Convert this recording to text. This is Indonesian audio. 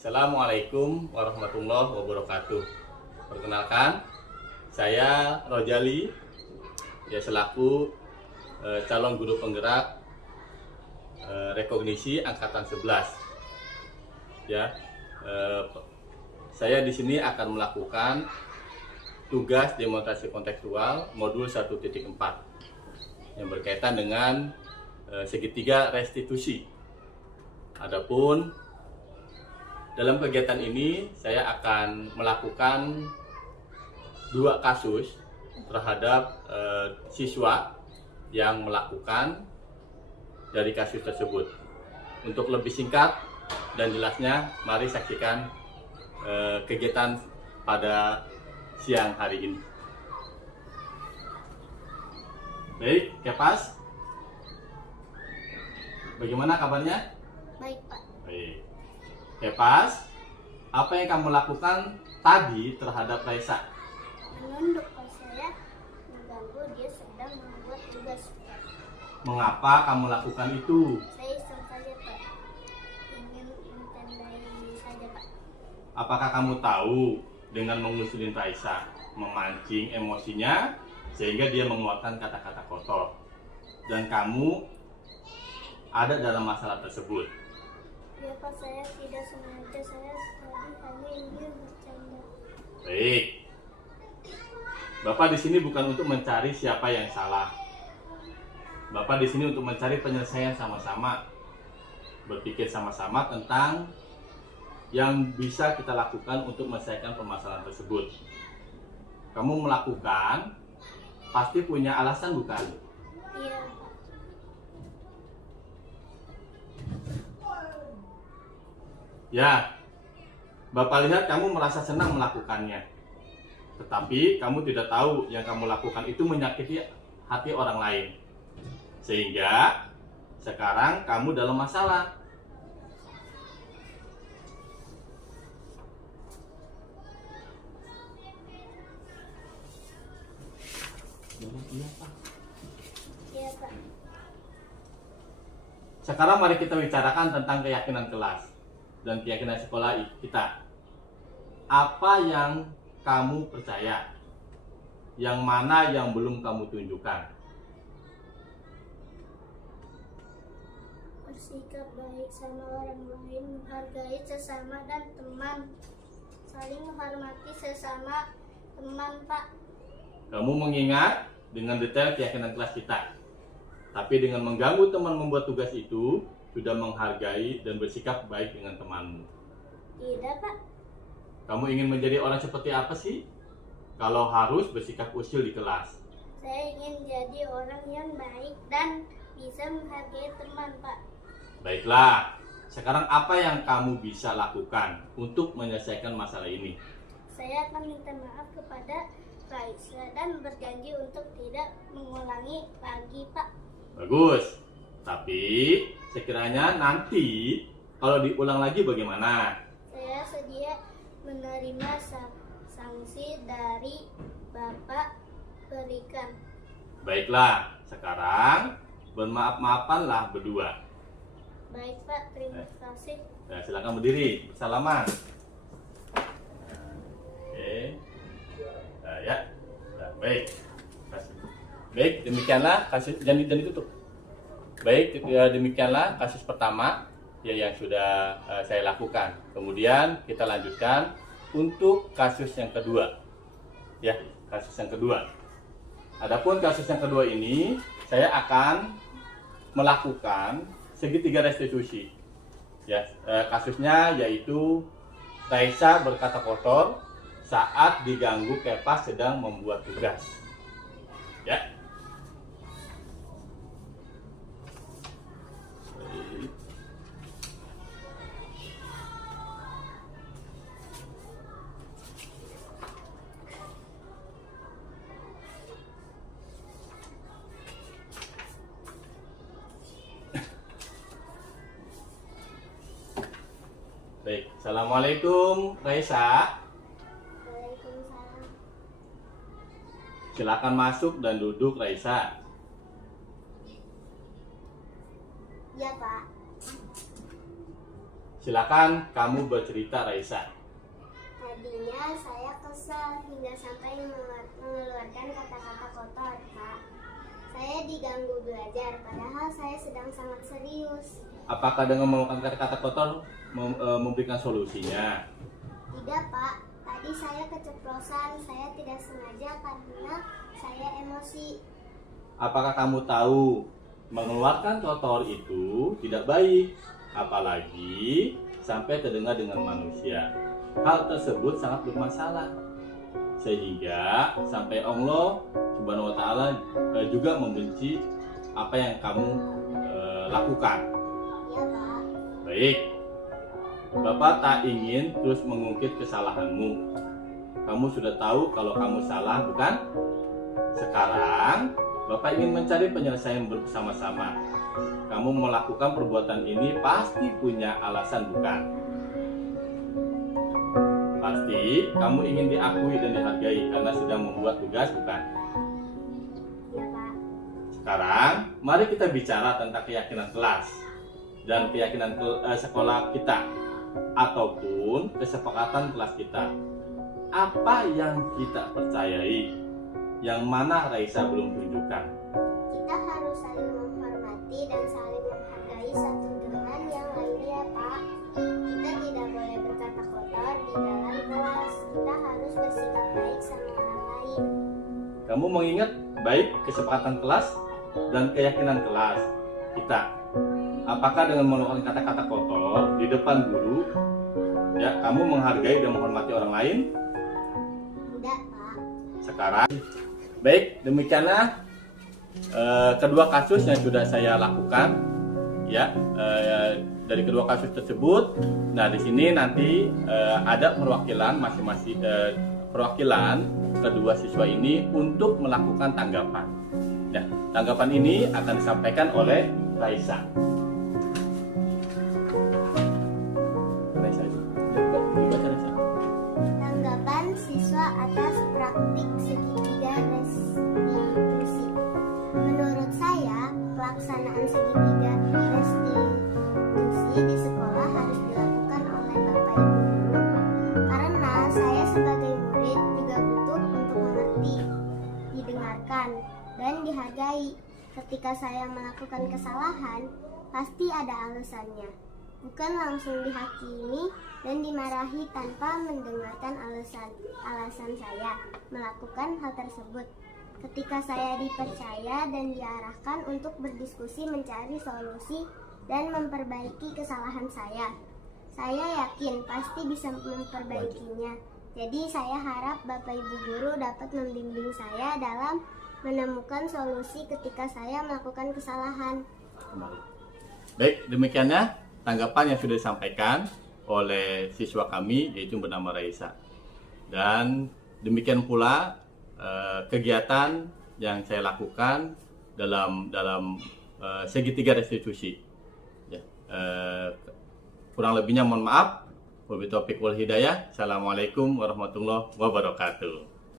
Assalamualaikum warahmatullahi wabarakatuh. Perkenalkan, saya Rojali, ya selaku calon guru penggerak rekognisi angkatan 11. Ya, saya di sini akan melakukan tugas demonstrasi kontekstual modul 1.4 yang berkaitan dengan segitiga restitusi. Adapun dalam kegiatan ini saya akan melakukan 2 kasus terhadap siswa yang melakukan dari kasus tersebut. Untuk lebih singkat dan jelasnya, mari saksikan kegiatan pada siang hari ini. Baik, Kepas, bagaimana kabarnya? Baik, Pak. Baik. Kepas, apa yang kamu lakukan tadi terhadap Raisa? Menunduk pas saya mengganggu dia sedang membuat tugas. Mengapa kamu lakukan itu? Saya iseng saja, Pak. Ingin mentandai saja, Pak. Apakah kamu tahu dengan mengusulin Raisa memancing emosinya sehingga dia mengeluarkan kata-kata kotor dan kamu ada dalam masalah tersebut? Ya, Pak, saya tidak sengaja. Saya tadi hanya ingin bercanda. Baik. Bapak di sini bukan untuk mencari siapa yang salah. Bapak di sini untuk mencari penyelesaian sama-sama. Berpikir sama-sama tentang yang bisa kita lakukan untuk menyelesaikan permasalahan tersebut. Kamu melakukan pasti punya alasan, bukan? Iya, Pak. Ya, Bapak lihat kamu merasa senang melakukannya. Tetapi kamu tidak tahu yang kamu lakukan itu menyakiti hati orang lain. Sehingga sekarang kamu dalam masalah. Iya, Pak. Sekarang mari kita bicarakan tentang keyakinan kelas dan keyakinan sekolah kita. Apa yang kamu percaya? Yang mana yang belum kamu tunjukkan? Bersikap baik sama orang lain, menghargai sesama dan teman. Saling menghormati sesama teman, Pak. Kamu mengingat dengan detail keyakinan kelas kita. Tapi dengan mengganggu teman membuat tugas itu, sudah menghargai dan bersikap baik dengan temanmu. Tidak, Pak. Kamu ingin menjadi orang seperti apa sih? Kalau harus bersikap usil di kelas. Saya ingin jadi orang yang baik dan bisa menghargai teman, Pak. Baiklah, sekarang apa yang kamu bisa lakukan untuk menyelesaikan masalah ini? Saya akan minta maaf kepada Raisa dan berjanji untuk tidak mengulangi lagi, Pak. Bagus. Tapi sekiranya nanti kalau diulang lagi bagaimana? Saya sedia menerima sanksi dari Bapak berikan. Baiklah, sekarang bermaaf-maafanlah berdua. Baik, Pak. Terima kasih. Nah, silakan berdiri, bersalaman. Oke. Nah, ya. Nah, baik. Baik, demikianlah kasus, jangan ditutup. Baik, demikianlah kasus pertama ya yang sudah saya lakukan. Kemudian kita lanjutkan untuk kasus yang kedua. Ya, kasus yang kedua. Adapun kasus yang kedua ini saya akan melakukan segitiga restitusi. Ya, kasusnya yaitu Raisa berkata kotor saat diganggu Kepas sedang membuat tugas. Ya. Baik, Assalamualaikum Raisa. Waalaikumsalam. Silakan masuk dan duduk Raisa. Ya, Pak. Silakan kamu bercerita, Raisa. Tadinya saya kesal hingga sampai mengeluarkan kata-kata kotor, Pak. Saya diganggu belajar, padahal saya sedang sangat serius. Apakah dengan mengeluarkan kata-kata kotor memberikan solusinya? Tidak, Pak. Tadi saya keceplosan, saya tidak sengaja karena saya emosi. Apakah kamu tahu mengeluarkan kotor itu tidak baik, apalagi sampai terdengar dengan manusia. Hal tersebut sangat bermasalah, sehingga sampai Allah Subhanahu wa Ta'ala juga membenci apa yang kamu lakukan. Iya, Pak. Baik, Bapak tak ingin terus mengungkit kesalahanmu. Kamu sudah tahu kalau kamu salah, bukan? Sekarang Bapak ingin mencari penyelesaian bersama-sama. Kamu melakukan perbuatan ini pasti punya alasan, bukan? Pasti kamu ingin diakui dan dihargai karena sedang membuat tugas, bukan? Iya, Pak. Sekarang mari kita bicara tentang keyakinan kelas dan keyakinan sekolah kita ataupun kesepakatan kelas kita. Apa yang kita percayai, yang mana Raisa belum tunjukkan? Kita harus saling menghormati dan saling menghargai satu dengan yang lainnya, Pak. Kita tidak boleh berkata kotor di dalam kelas. Kita harus bersikap baik sama orang lain. Kamu mengingat baik kesepakatan kelas dan keyakinan kelas kita. Apakah dengan mengeluarkan kata-kata kotor di depan guru, ya kamu menghargai dan menghormati orang lain? Tidak, Pak. Sekarang, baik, demikianlah kedua kasus yang sudah saya lakukan, ya. Dari kedua kasus tersebut, nah di sini nanti ada perwakilan masing-masing perwakilan kedua siswa ini untuk melakukan tanggapan. Ya, tanggapan ini akan disampaikan oleh Raisa. Tanggapan siswa atas praktik segitiga restitusi. Menurut saya, pelaksanaan segitiga restitusi di sekolah harus dilakukan oleh Bapak Ibu guru karena saya sebagai murid juga butuh untuk mengerti, didengarkan, dan dihargai. Ketika saya melakukan kesalahan, pasti ada alasannya. Bukan langsung dihakimi dan dimarahi tanpa mendengarkan alasan saya melakukan hal tersebut. Ketika saya dipercaya dan diarahkan untuk berdiskusi mencari solusi dan memperbaiki kesalahan saya yakin pasti bisa memperbaikinya. Jadi saya harap Bapak Ibu guru dapat membimbing saya dalam menemukan solusi ketika saya melakukan kesalahan. Baik, demikiannya tanggapan yang sudah disampaikan oleh siswa kami yaitu bernama Raisa. Dan demikian pula kegiatan yang saya lakukan dalam segitiga restitusi. Ya, kurang lebihnya mohon maaf. Wabillahi taufiq wal hidayah. Assalamualaikum warahmatullahi wabarakatuh.